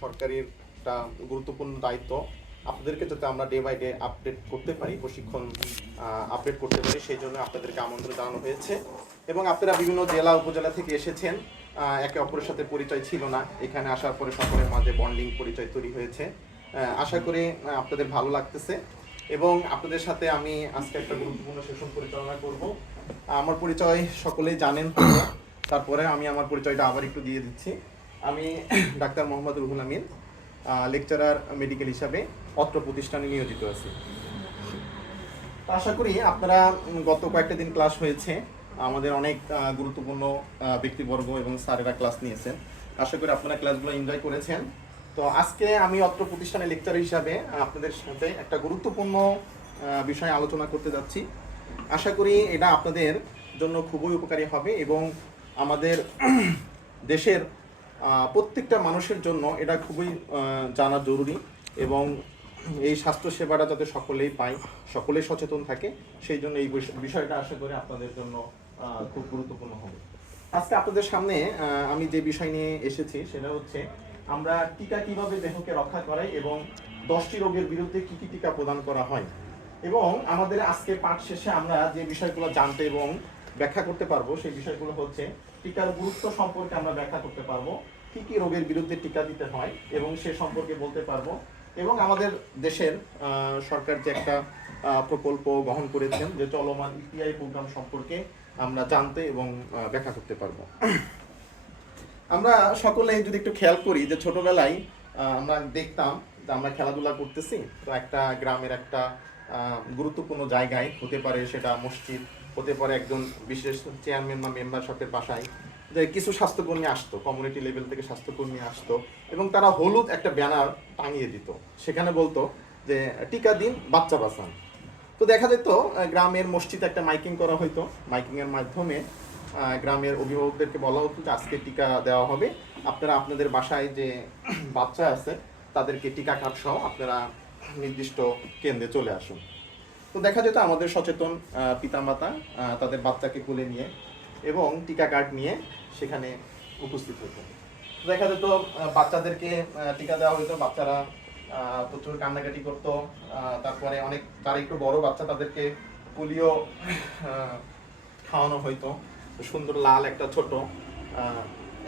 সরকারের একটা গুরুত্বপূর্ণ দায়িত্ব আপনাদেরকে যাতে আমরা ডে বাই ডে আপডেট করতে পারি, প্রশিক্ষণ আপডেট করতে পারি, সেই জন্য আপনাদেরকে আমন্ত্রণ জানানো হয়েছে। এবং আপনারা বিভিন্ন জেলা উপজেলা থেকে এসেছেন, একে অপরের সাথে পরিচয় ছিল না, এখানে আসার পরে সকলের মাঝে বন্ডিং পরিচয় তৈরি হয়েছে। আশা করি আপনাদের ভালো লাগতেছে এবং আপনাদের সাথে আমি আজকে একটা গুরুত্বপূর্ণ সেশন পরিচালনা করব। আমার পরিচয় সকলেই জানেন, তারপরে আমি আমার পরিচয়টা আবার একটু দিয়ে দিচ্ছি। আমি doctor Mohammad Ruhul Amin, lecturer medical হিসাবে অত্র প্রতিষ্ঠানে নিয়োজিত আছি। আশা করি আপনারা গত কয়েকটা দিন ক্লাস হয়েছে, আমাদের অনেক গুরুত্বপূর্ণ ব্যক্তিবর্গ এবং স্যারেরা ক্লাস নিয়েছেন। আশা করি আপনারা ক্লাসগুলো এনজয় করেছেন। তো আজকে আমি অত্র প্রতিষ্ঠানে লেকচার হিসাবে আপনাদের সাথে একটা গুরুত্বপূর্ণ বিষয় আলোচনা করতে যাচ্ছি। আশা করি এটা আপনাদের জন্য খুবই উপকারী হবে এবং আমাদের দেশের প্রত্যেকটা মানুষের জন্য এটা খুবই জানা জরুরি এবং এই স্বাস্থ্য সেবাটা যাতে সকলেই পায়, সকলেই সচেতন থাকে, সেই জন্য এই বিষয়টা আশা করি আপনাদের জন্য খুব গুরুত্বপূর্ণ হবে। আজকে আপনাদের সামনে আমি যে বিষয় নিয়ে এসেছি সেটা হচ্ছে আমরা টিকা কিভাবে দেহকে রক্ষা করাই এবং 10টি রোগের বিরুদ্ধে কি কি টিকা প্রদান করা হয়। এবং আমাদের আজকে পাঠ শেষে আমরা যে বিষয়গুলো জানতে এবং ব্যাখ্যা করতে পারবো সেই বিষয়গুলো হচ্ছে টিকার গুরুত্ব সম্পর্কে আমরা ব্যাখ্যা করতে পারবো, কি কি রোগের বিরুদ্ধে টিকা দিতে হয় এবং সে সম্পর্কে বলতে পারবো, এবং আমাদের দেশের সরকার যে একটা প্রকল্প গ্রহণ করেছেন যে চলমান ইপিআই প্রোগ্রাম সম্পর্কে আমরা জানতে এবং ব্যাখ্যা করতে পারবো। আমরা সকলেই যদি একটু খেয়াল করি যে ছোটবেলায় আমরা দেখতাম যে আমরা খেলাধুলা করতেছি, তো একটা গ্রামের একটা গুরুত্বপূর্ণ জায়গায়, হতে পারে সেটা মসজিদ, হতে পারে একজন বিশেষ চেয়ারম্যান বা মেম্বারশিপের বাসায়, যে কিছু স্বাস্থ্যকর্মী আসতো, কমিউনিটি লেভেল থেকে স্বাস্থ্যকর্মী আসতো এবং তারা হলুদ একটা ব্যানার টাঙিয়ে দিত, সেখানে বলতো যে টিকা দিন, বাচ্চা বাঁচান। তো দেখা যেত গ্রামের মসজিদে একটা মাইকিং করা হইতো, মাইকিংয়ের মাধ্যমে গ্রামের অভিভাবকদেরকে বলা হতো যে আজকে টিকা দেওয়া হবে, আপনারা আপনাদের বাসায় যে বাচ্চা আছে তাদেরকে টিকা কার্ড সহ আপনারা নির্দিষ্ট কেন্দ্রে চলে আসুন। তো দেখা যেত আমাদের সচেতন পিতামাতা তাদের বাচ্চাকে কোলে নিয়ে এবং টিকা কার্ড নিয়ে সেখানে উপস্থিত হতো। দেখা যেত বাচ্চাদেরকে টিকা দেওয়া হতো, বাচ্চারা প্রচুর কান্নাকাটি করতো। তারপরে অনেক যারা একটু বড় বাচ্চা তাদেরকে পোলিও খাওয়ানো হইতো, সুন্দর লাল একটা ছোট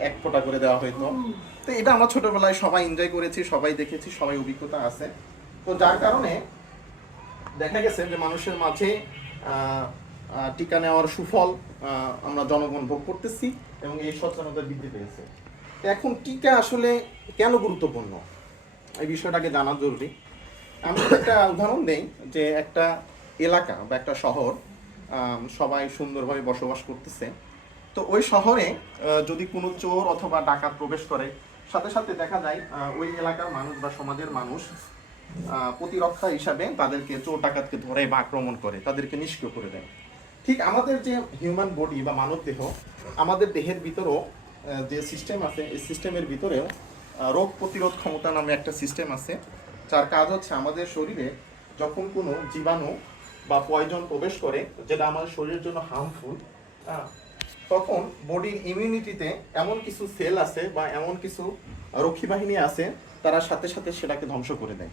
1 ফোঁটা করে দেওয়া হইতো। তো এটা আমরা ছোটবেলায় সবাই এনজয় করেছি, সবাই দেখেছি, সবাই অভিজ্ঞতা আছে। তো যার কারণে দেখা গেছে যে মানুষের মাঝে টিকা নেওয়ার সুফল আমরা জনগণ ভোগ করতেছি এবং এই সচেতনতা বৃদ্ধি পেয়েছে। এখন টিকা আসলে কেন গুরুত্বপূর্ণ এই বিষয়টাকে জানা জরুরি। আমি একটা উদাহরণ দেই যে একটা এলাকা বা একটা শহর সবাই সুন্দরভাবে বসবাস করতেছে, তো ওই শহরে যদি কোনো চোর অথবা ডাকাত প্রবেশ করে, সাথে সাথে দেখা যায় ওই এলাকার মানুষ বা সমাজের মানুষ প্রতিরক্ষা হিসাবে তাদেরকে চোর ডাকাতকে ধরে বা আক্রমণ করে, তাদেরকে নিষ্ক্রিয় করে দেয়। ঠিক আমাদের যে হিউম্যান বডি বা মানব দেহ, আমাদের দেহের ভিতরেও যে সিস্টেম আছে, এই সিস্টেমের ভিতরেও রোগ প্রতিরোধ ক্ষমতা নামে একটা সিস্টেম আছে, যার কাজ হচ্ছে আমাদের শরীরে যখন কোনো জীবাণু বা পয়জন প্রবেশ করে যেটা আমাদের শরীরের জন্য হার্মফুল, তখন বডির ইমিউনিটিতে এমন কিছু সেল আছে বা এমন কিছু রক্ষী বাহিনী আছে, তারা সাথে সাথে সেটাকে ধ্বংস করে দেয়।